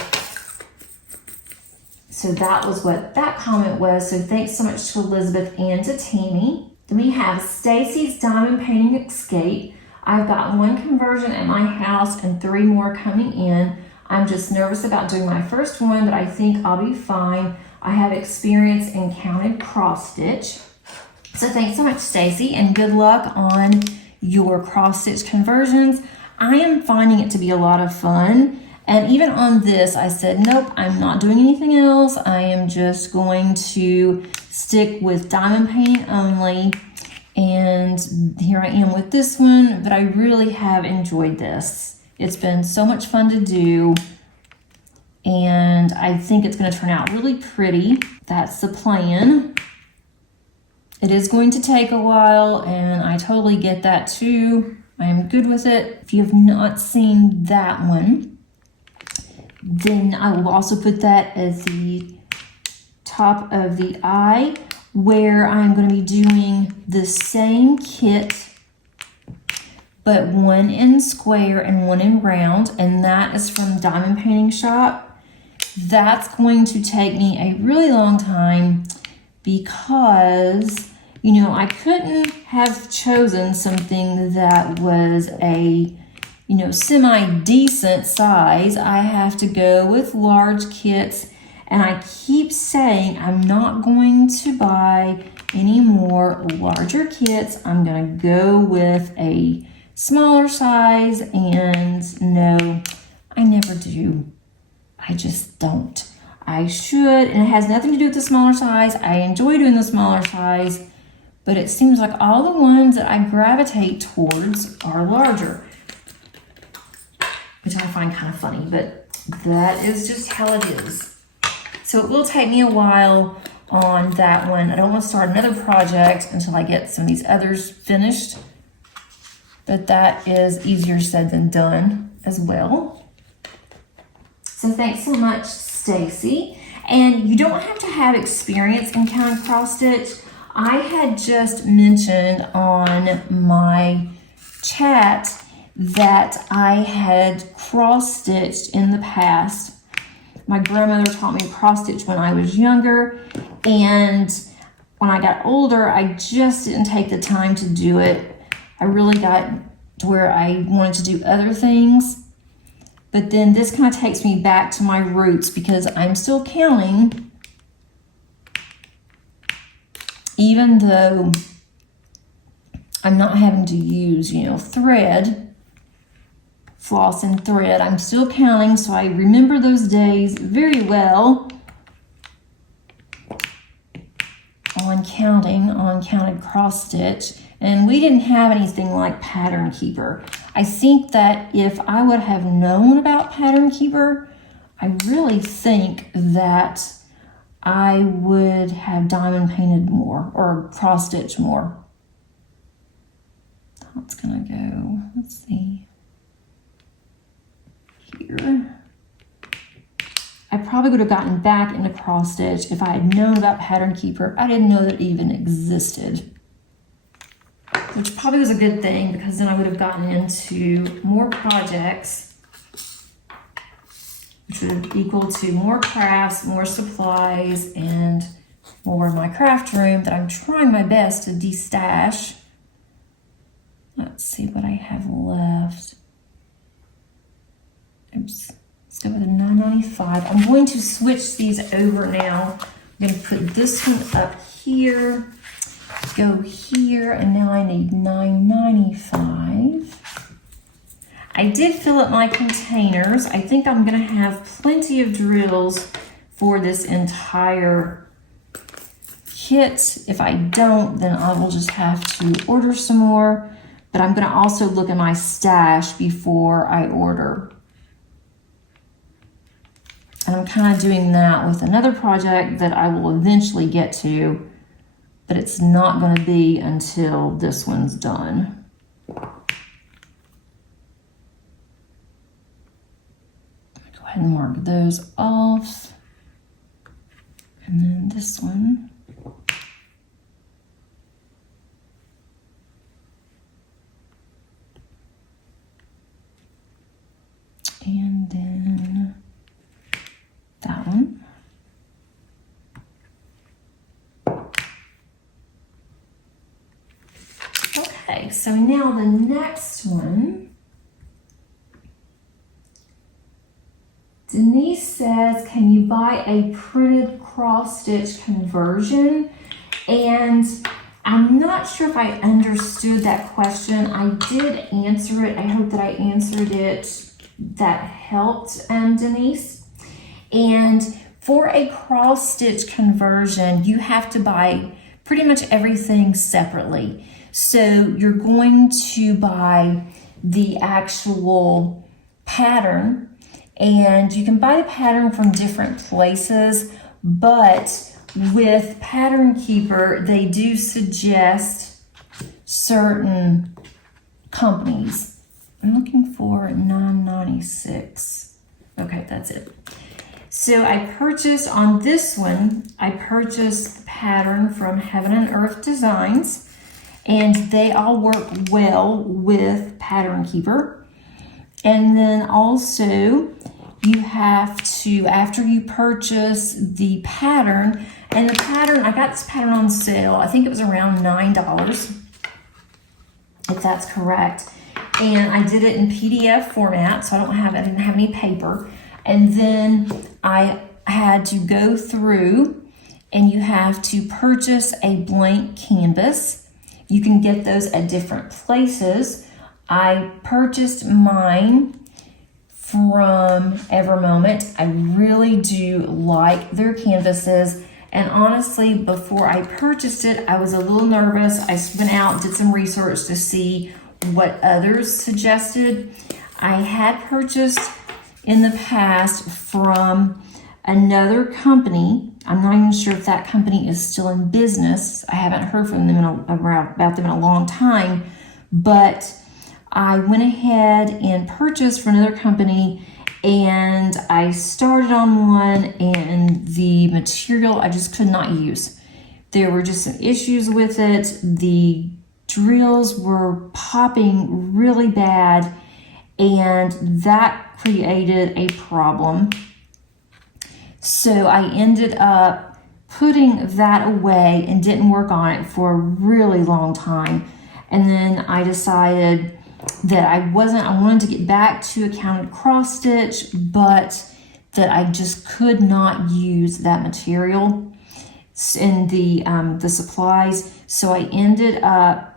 So that was what that comment was. So thanks so much to Elizabeth and to Tammy. Then we have Stacy's Diamond Painting Escape. I've got 1 conversion at my house and 3 more coming in. I'm just nervous about doing my first one, but I think I'll be fine. I have experience in counted cross stitch. So thanks so much, Stacy, and good luck on your cross stitch conversions. I am finding it to be a lot of fun. And even on this, I said, nope, I'm not doing anything else. I am just going to stick with diamond painting only. And here I am with this one, but I really have enjoyed this. It's been so much fun to do, and I think it's going to turn out really pretty. That's the plan. It is going to take a while, and I totally get that too. I am good with it. If you have not seen that one, then I will also put that as the top of the eye, where I'm going to be doing the same kit, but 1 in square and 1 in round, and that is from Diamond Painting Shop. That's going to take me a really long time because, you know, I couldn't have chosen something that was a, you know, semi-decent size. I have to go with large kits, and I keep saying I'm not going to buy any more larger kits. I'm gonna go with a smaller size, and no, I never do. I just don't. I should, and it has nothing to do with the smaller size. I enjoy doing the smaller size, but it seems like all the ones that I gravitate towards are larger, which I find kind of funny, but that is just how it is. So it will take me a while on that one. I don't want to start another project until I get some of these others finished, but that is easier said than done as well. So thanks so much, Stacy. And you don't have to have experience in counted cross stitch. I had just mentioned on my chat that I had cross stitched in the past. My grandmother taught me cross stitch when I was younger, and when I got older, I just didn't take the time to do it. I really got to where I wanted to do other things. But then this kind of takes me back to my roots because I'm still counting, even though I'm not having to use, you know, thread, floss and thread. I'm still counting, so I remember those days very well on counted cross stitch. And we didn't have anything like Pattern Keeper. I think that if I would have known about Pattern Keeper, I really think that I would have diamond painted more or cross stitched more. That's gonna go, let's see, here. I probably would have gotten back into cross stitch if I had known about Pattern Keeper. I didn't know that it even existed. which probably was a good thing because then I would have gotten into more projects, which would equal to more crafts, more supplies, and more in my craft room that I'm trying my best to destash. Let's see what I have left. Oops, let's go with a $9.95. I'm going to switch these over now. I'm going to put this one up here, go here, and now I need $9.95. I did fill up my containers. I think I'm going to have plenty of drills for this entire kit. If I don't, then I will just have to order some more. But I'm going to also look at my stash before I order. And I'm kind of doing that with another project that I will eventually get to, but it's not going to be until this one's done. Go ahead and mark those off. And then this one. And then that one. Okay, so now the next one. Denise says, can you buy a printed cross-stitch conversion? And I'm not sure if I understood that question. I did answer it. I hope that I answered it. That helped, Denise. And for a cross-stitch conversion, you have to buy pretty much everything separately. So you're going to buy the actual pattern, and you can buy the pattern from different places, but with Pattern Keeper, they do suggest certain companies. I'm looking for $9.96. Okay, that's it. So I purchased on this one, I purchased the pattern from Heaven and Earth Designs, and they all work well with Pattern Keeper. And then also you have to, after you purchase the pattern, and the pattern, I got this pattern on sale, I think it was around $9, if that's correct. And I did it in PDF format, so I didn't have any paper. And then I had to go through, and you have to purchase a blank canvas. You can get those at different places. I purchased mine from Evermoment. I really do like their canvases. And honestly, before I purchased it, I was a little nervous. I went out, did some research to see what others suggested. I had purchased in the past from another company. I'm not even sure if that company is still in business. I haven't heard from them about them in a long time, but I went ahead and purchased from another company, and I started on one, and the material I just could not use. There were just some issues with it. The drills were popping really bad, and that created a problem. So I ended up putting that away and didn't work on it for a really long time. And then I decided that I wanted to get back to a counted cross stitch, but that I just could not use that material in the supplies. So I ended up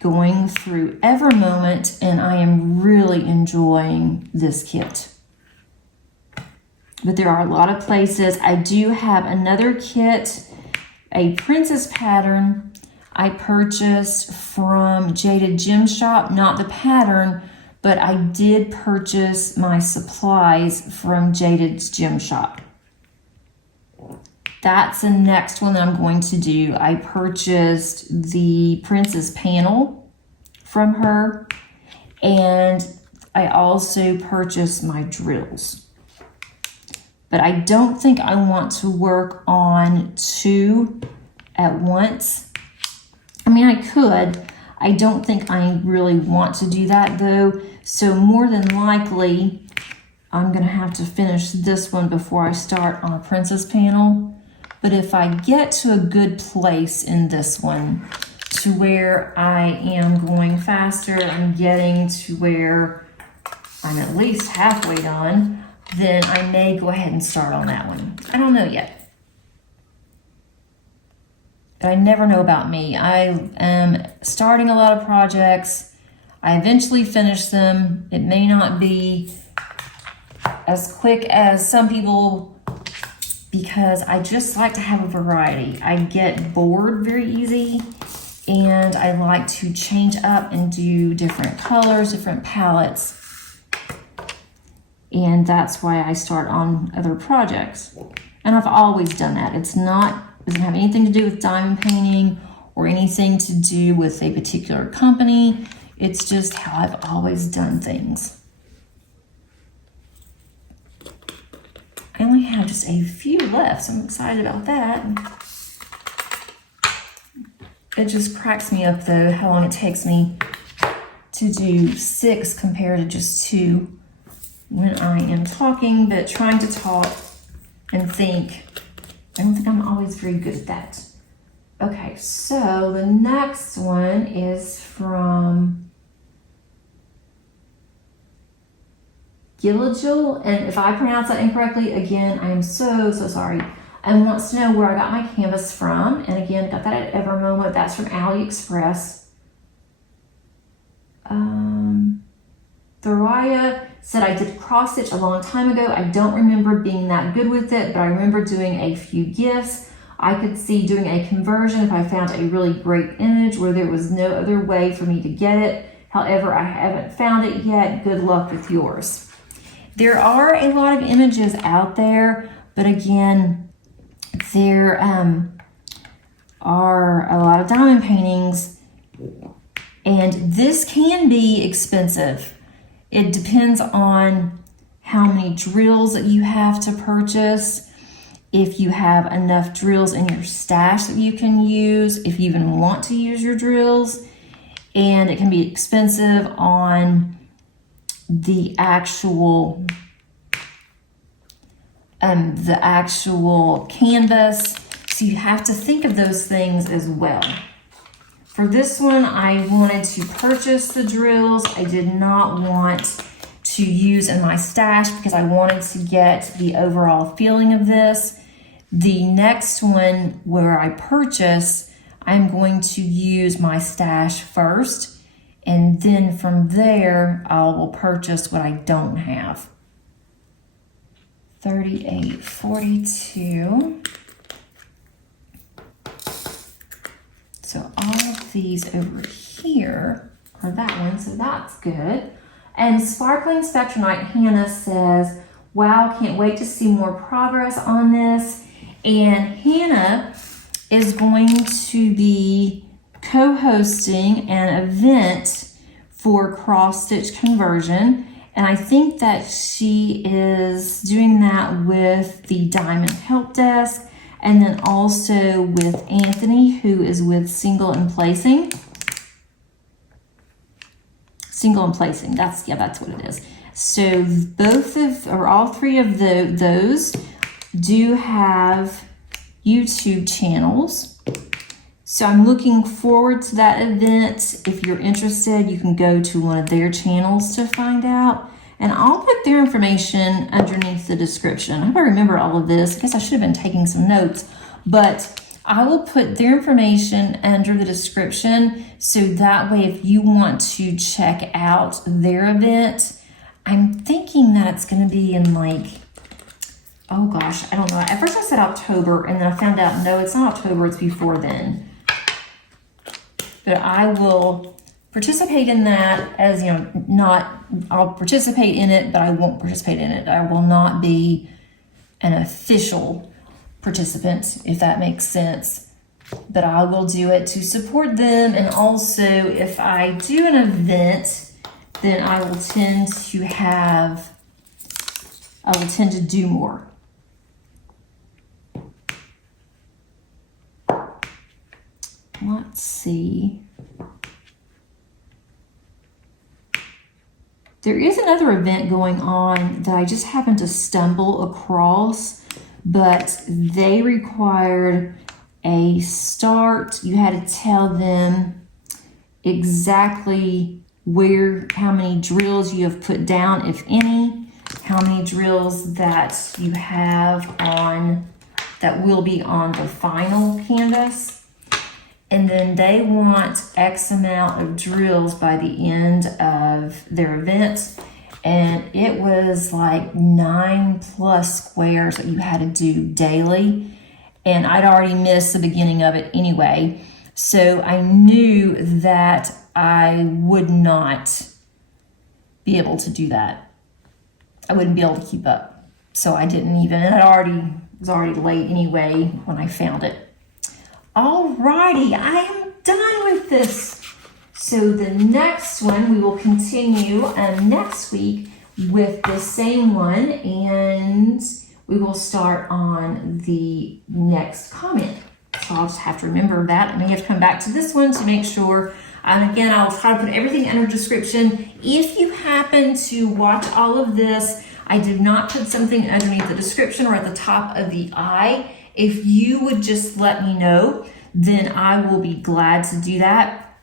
going through Evermoment, and I am really enjoying this kit. But there are a lot of places. I do have another kit, a princess pattern I purchased from Jaded Gem Shop, not the pattern, but I did purchase my supplies from Jaded's Gem Shop. That's the next one that I'm going to do. I purchased the princess panel from her, and I also purchased my drills. But I don't think I want to work on two at once. I mean, I could. I don't think I really want to do that though. So more than likely, I'm gonna have to finish this one before I start on a princess panel. But if I get to a good place in this one, to where I am going faster, I'm getting to where I'm at least halfway done, then I may go ahead and start on that one. I don't know yet. But I never know about me. I am starting a lot of projects. I eventually finish them. It may not be as quick as some people because I just like to have a variety. I get bored very easy and I like to change up and do different colors, different palettes. And that's why I start on other projects. And I've always done that. Doesn't have anything to do with diamond painting or anything to do with a particular company. It's just how I've always done things. I only have just a few left, so I'm excited about that. It just cracks me up though, how long it takes me to do 6 compared to just 2 when I am talking, but trying to talk and think. I don't think I'm always very good at that. Okay, so the next one is from Gilligil, and if I pronounce that incorrectly, again, I am so sorry. And wants to know where I got my canvas from, and again, got that at Evermoment. That's from AliExpress. Thoraya said I did cross stitch a long time ago. I don't remember being that good with it, but I remember doing a few gifts. I could see doing a conversion if I found a really great image where there was no other way for me to get it. However, I haven't found it yet. Good luck with yours. There are a lot of images out there, but again, there are a lot of diamond paintings, and this can be expensive. It depends on how many drills that you have to purchase, if you have enough drills in your stash that you can use, if you even want to use your drills, and it can be expensive on the actual canvas. So you have to think of those things as well. For this one, I wanted to purchase the drills. I did not want to use in my stash because I wanted to get the overall feeling of this. The next one where I purchase, I'm going to use my stash first, and then from there, I will purchase what I don't have. 3842. So all of these over here are that one, so that's good. And Sparkling Spectronite Hannah says, wow, can't wait to see more progress on this. And Hannah is going to be co-hosting an event for cross stitch conversion. And I think that she is doing that with the Diamond Help Desk, and then also with Anthony, who is with Single and Placing. Single and Placing, that's what it is. So all three of those do have YouTube channels. So I'm looking forward to that event. If you're interested, you can go to one of their channels to find out. And I'll put their information underneath the description. I hope I remember all of this. I guess I should have been taking some notes, but I will put their information under the description. So that way, if you want to check out their event, I'm thinking that it's going to be in like, oh gosh, I don't know. At first I said October, and then I found out, no, it's not October, it's before then. But I will participate in that as, I'll participate in it, but I won't participate in it. I will not be an official participant, if that makes sense. But I will do it to support them. And also, if I do an event, then I will tend to do more. Let's see. There is another event going on that I just happened to stumble across, but they required a start. You had to tell them exactly how many drills you have put down, if any, how many drills that you have on, that will be on the final canvas. And then they want X amount of drills by the end of their event. And it was like 9+ squares that you had to do daily. And I'd already missed the beginning of it anyway. So I knew that I would not be able to do that. I wouldn't be able to keep up. So I didn't even, and it was already late anyway when I found it. Alrighty, I am done with this. So the next one, we will continue next week with the same one, and we will start on the next comment. So I'll just have to remember that. I may have to come back to this one to make sure. And again, I'll try to put everything under description. If you happen to watch all of this, I did not put something underneath the description or at the top of the eye. If you would just let me know, then I will be glad to do that.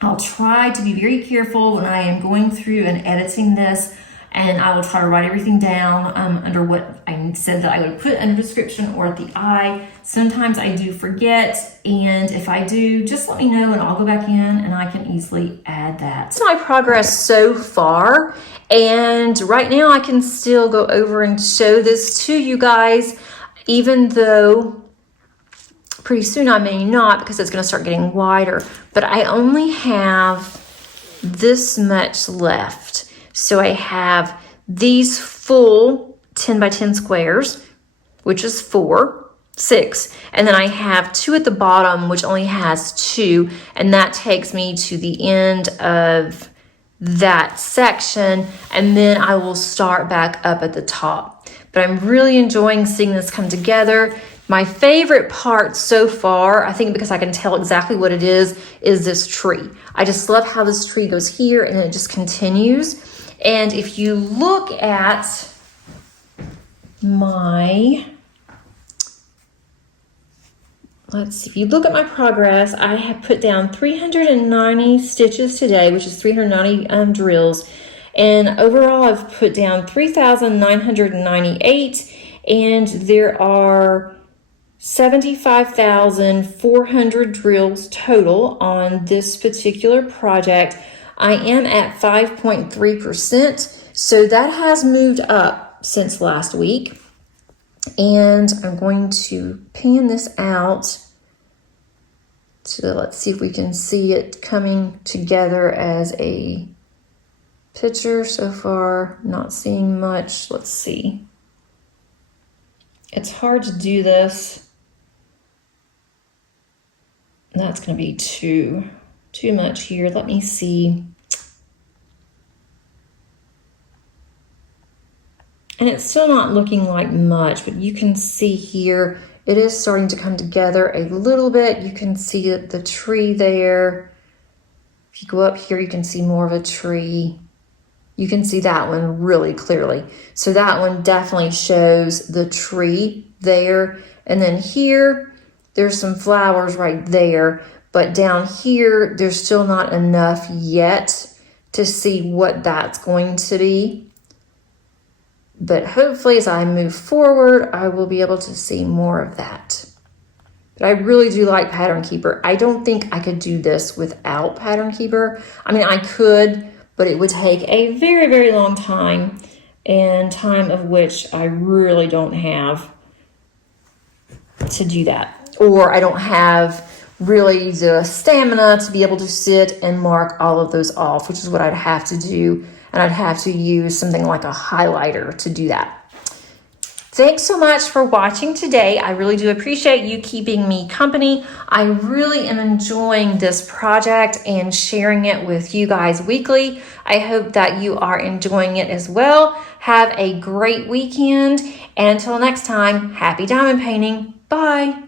I'll try to be very careful when I am going through and editing this, and I will try to write everything down under what I said that I would put in the description or at the eye. Sometimes I do forget, and if I do, just let me know and I'll go back in and I can easily add that. That's my progress so far, and right now I can still go over and show this to you guys, even though pretty soon I may not, because it's going to start getting wider, but I only have this much left. So I have these full 10 by 10 squares, which is 6, and then I have 2 at the bottom, which only has 2, and that takes me to the end of that section, and then I will start back up at the top. But I'm really enjoying seeing this come together. My favorite part so far, I think because I can tell exactly what it is this tree. I just love how this tree goes here and it just continues. And if you look at my, if you look at my progress, I have put down 390 stitches today, which is 390 drills. And overall, I've put down 3,998, and there are 75,400 drills total on this particular project. I am at 5.3%, so that has moved up since last week. And I'm going to pan this out. So let's see if we can see it coming together as a picture. So far, not seeing much. Let's see. It's hard to do this. That's going to be too much here. Let me see. And it's still not looking like much, but you can see here, it is starting to come together a little bit. You can see the tree there. If you go up here, you can see more of a tree. You can see that one really clearly. So that one definitely shows the tree there. And then here, there's some flowers right there. But down here, there's still not enough yet to see what that's going to be. But hopefully as I move forward, I will be able to see more of that. But I really do like Pattern Keeper. I don't think I could do this without Pattern Keeper. I mean, I could, but it would take a very, very long time, and time of which I really don't have to do that. Or I don't have really the stamina to be able to sit and mark all of those off, which is what I'd have to do. And I'd have to use something like a highlighter to do that. Thanks so much for watching today. I really do appreciate you keeping me company. I really am enjoying this project and sharing it with you guys weekly. I hope that you are enjoying it as well. Have a great weekend. And until next time, happy diamond painting. Bye.